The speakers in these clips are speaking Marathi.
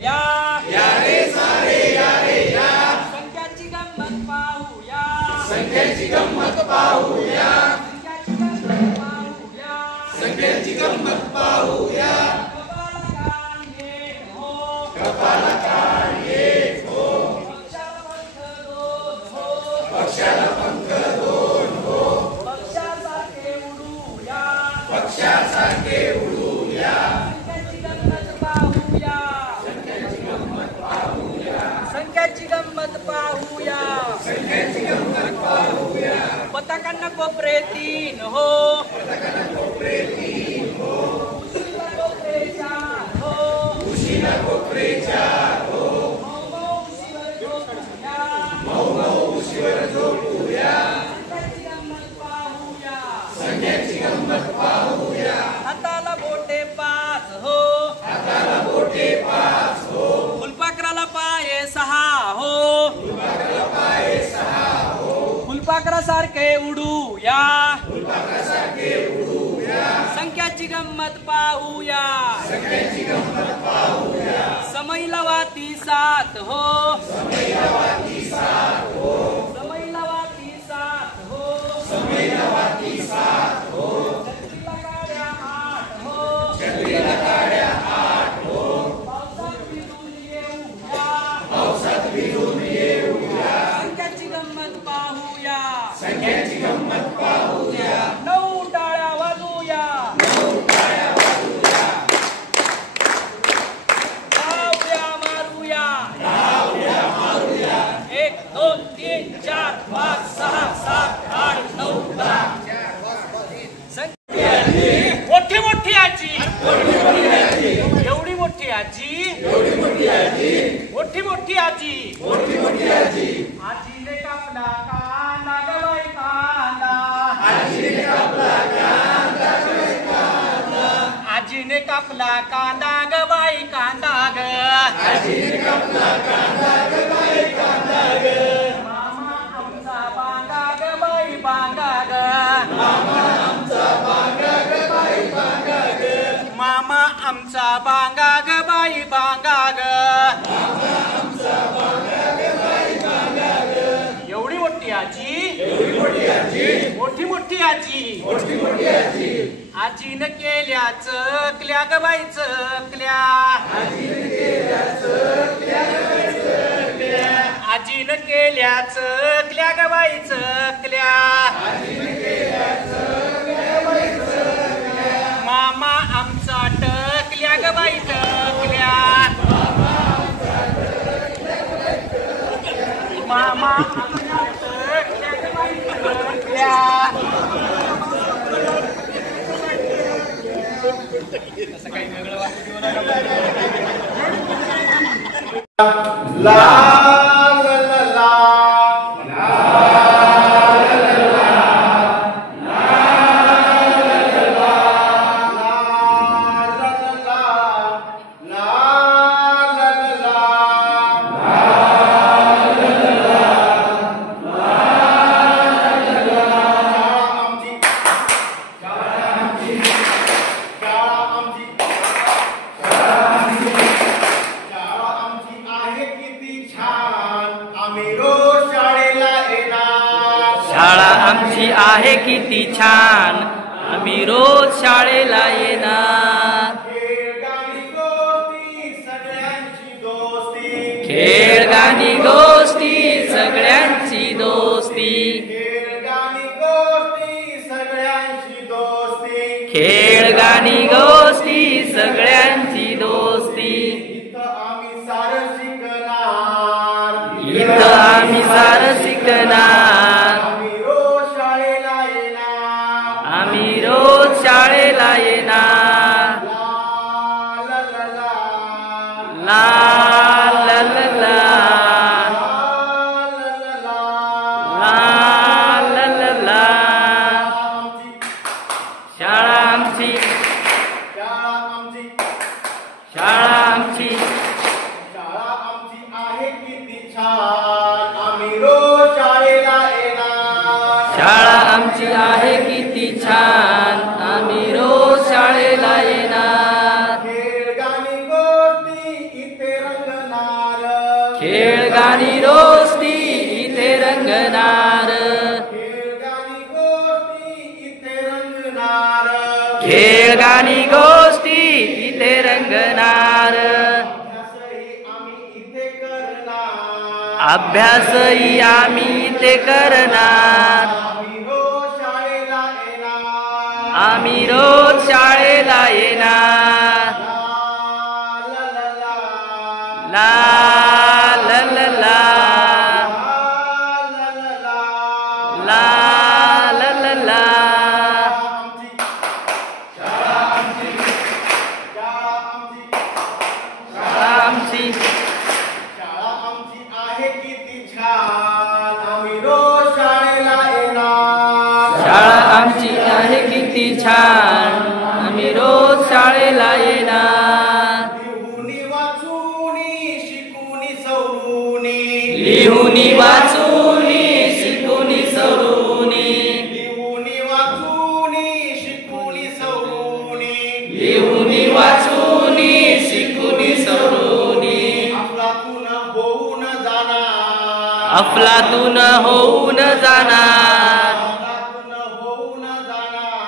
या रे सारे या रे या, संख्याची गंमत पाहूया, संख्याची गंमत पाहूया, संख्याची गंमत पाहूया. कपाला कान एक हो, पक्षाला पंख दोन हो, पक्षासारखे उडूया, पक्षासारखे उडूया. संख्याची गंमत पाहूया, संख्याची गंमत पाहूया, संख्याची गंमत पाहूया. संख्याची गंमत पाहूया. पताकांना कोपरे तीन हो, पताकाला कोपरे तीन हो, उशीला कोपरे चार हो, उशीला कोपरे चार हो, मऊ मऊ उशीवर झोपूया, मऊ मऊ उशीवर झोपूया. संख्याची गंमत पाहूया, संख्याची गंमत पाहूया. हाताला बोटे पाच हो, हाताला बोटे पाच हो, फुलपाखराला पाये सहा हो, फुलपाखराला पाय सहा हो, फुलपाखरासारखे उडूया, फुलपाखरासारखे उडूया. संख्याची गंमत पाहूया. संख्याची गंमत पाहूया. समईला वाती सात हो, समईला वाती सात हो, समईला वाती सात हो, समईला वाती सात हो, छत्रीला गाड्या आठ हो, छत्रीला गाड्या आठ हो, पावसात भिजून येऊया, पावसात भिजून येऊया. संख्याची गंमत पाहूया. संख्याची गंमत पाहूया. 9 टाळ्या वाजूया, टाळ्या वाजूया, धावड्या मारूया, धावड्या मारूया. 1 2 3 4 5 6 7 8 9 10. मोठी मोठी आजी, एवढी मोठी आजी, एवढी मोठी आजी, मोठी मोठी आजी, मोठी मोठी आजी. आजीने कापला कांदा ग बाई कांदा, आजीने कापला कांदा ग कांदा, आजीने कापला कांदा ग बाई कांदा ग, आजीने कापला कांदा ग बाई कांदा ग. मामा आमचा बांगा ग बाई बांगा ग, मामा आमचा बांगा ग बाई बांगा ग, मामा आमचा बांगा ग बाई बांगा ग. मामा आमचा बांगा ग बाई बांगा ग. एवढी मोठी आजी, एवढी मोठी आजी, मोठी मोठी आजी, मोठी मोठी आजी. आजीनं केल्या चकल्या ग बाई चकल्या, आजीने केल्या चकल्या ग बाई चकल्या, आजीनं केल्या चकल्या ग बाई चकल्या. आजीने केल्या चकल्या ग बाई चकल्या, मामा आमचा टकल्या ग बाई टकल्या, मामा आमचा टकल्या ग बाई टकल्या, मामा आमचा टकल्या ग बाई टकल्या. ला ला ला ला. शाळा आमची आहे किती छान, आम्ही रोज शाळेला येणार. खेळ गाणी गोष्टी सगळ्यांची दोस्ती, खेळ गाणी गोष्टी सगळ्यांची दोस्ती. इथं आम्ही सारं शिकणार, आम्ही रोज शाळेला येणार. ला ला ला ला, ला ला ला ला. शाळा आमची, शाळा आमची, आहे किती छान, आम्ही रोज शाळेला येणार. शाळा आमची आहे किती छान, आम्ही रोज शाळेला येणार. खेळ गाणी गोष्टी इथे खेळगाणी रोष्टी इथे रंगणार, खेळगाणी गोष्टी इथे रंगणार, खेळगाणी गोष्टी इथे रंगणार, अभ्यासही आम्ही इथे करणार, आम्ही रोज शाळेला येणार, ला ला ला ला ला ला ला ला. शाळा आमची आहे किती छान, आम्ही रोज शाळेला येणार, शाळा आमची आहे किती छान, आम्ही रोज शाळेला येणार, लिहुनी वाचूनी शिकूनी सवरूनी, लिहुनी वाचूनी शिकूनी सवरूनी, लिहुनी वाचूनी शिकूनी सवरूनी, लिहुनी वाचूनी शिकूनी सवरूनी, अफलातून होऊन जाणार, अफलातून होऊन जाणार, अफलातून होऊन जाणार,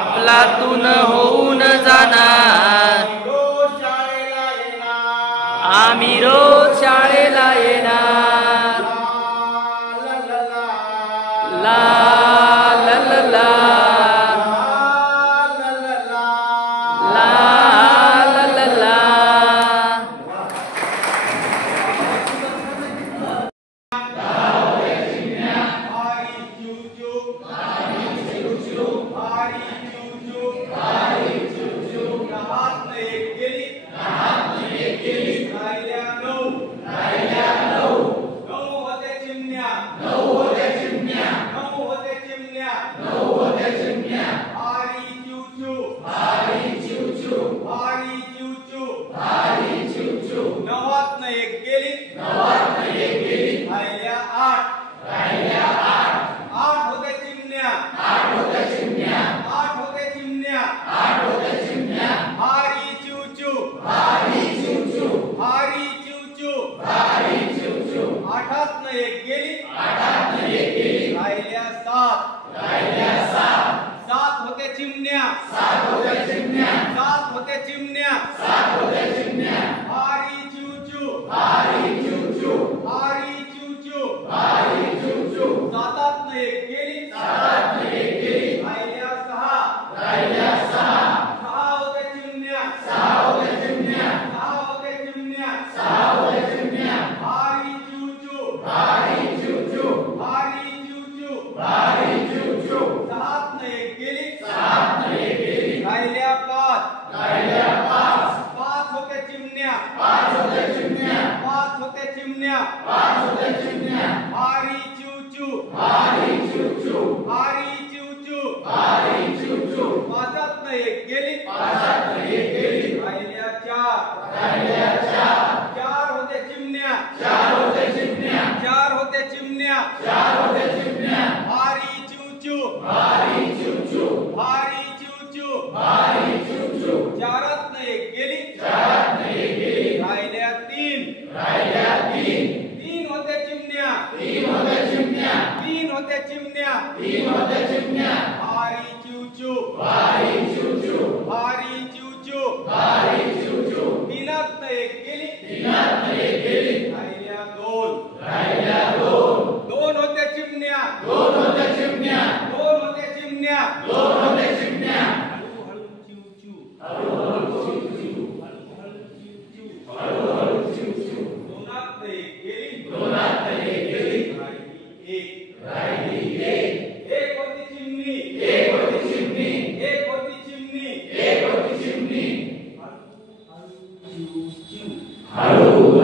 अफलातून होऊन जाणार, रोज शाळेला येणार, आम्ही रोज शाळेला येणार, ला ला ला ला ला ला ला ला ला ला ला. हळू